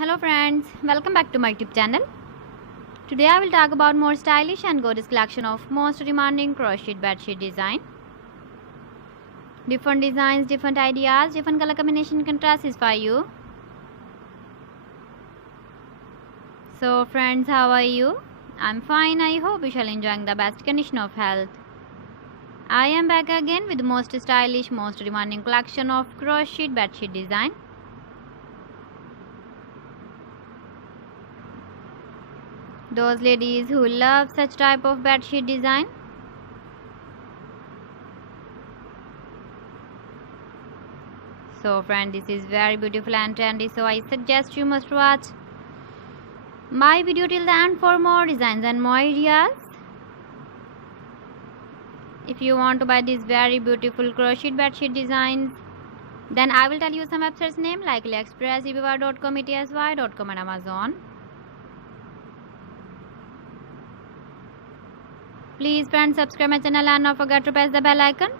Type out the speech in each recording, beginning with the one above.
Hello friends, welcome back to my YouTube channel. Today I will talk about more stylish and gorgeous collection of most demanding crocheted bedsheet design. Different designs, different ideas, different color combination can satisfy you. So friends, how are you? I'm fine. I hope you shall enjoying the best condition of health. I am back again with the most stylish, most demanding collection of crocheted bedsheet design. Those ladies who love such type of bedsheet design. So friend, this is very beautiful and trendy, so I suggest you must watch my video till the end for more designs and more ideas. If you want to buy these very beautiful crocheted bedsheet designs, then I will tell you some websites name like AliExpress, eBay.com, ETSY.com and Amazon. Please friends, subscribe my channel and don't forget to press the bell icon.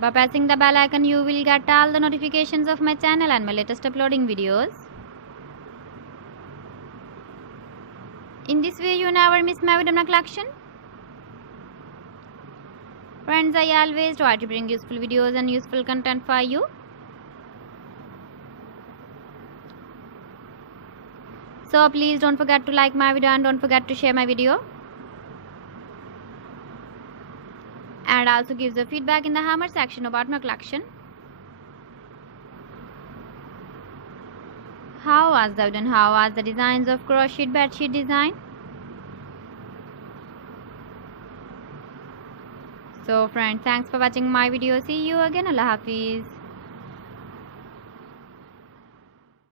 By pressing the bell icon, you will get all the notifications of my channel and my latest uploading videos. In this way, you never miss my video collection. Friends, I always try to bring useful videos and useful content for you. So please don't forget to like my video and don't forget to share my video. And also give the feedback in the comment section about my collection. How was the video and how was the designs of crocheted bedsheet design? So friends, thanks for watching my video. See you again. Allah Hafiz.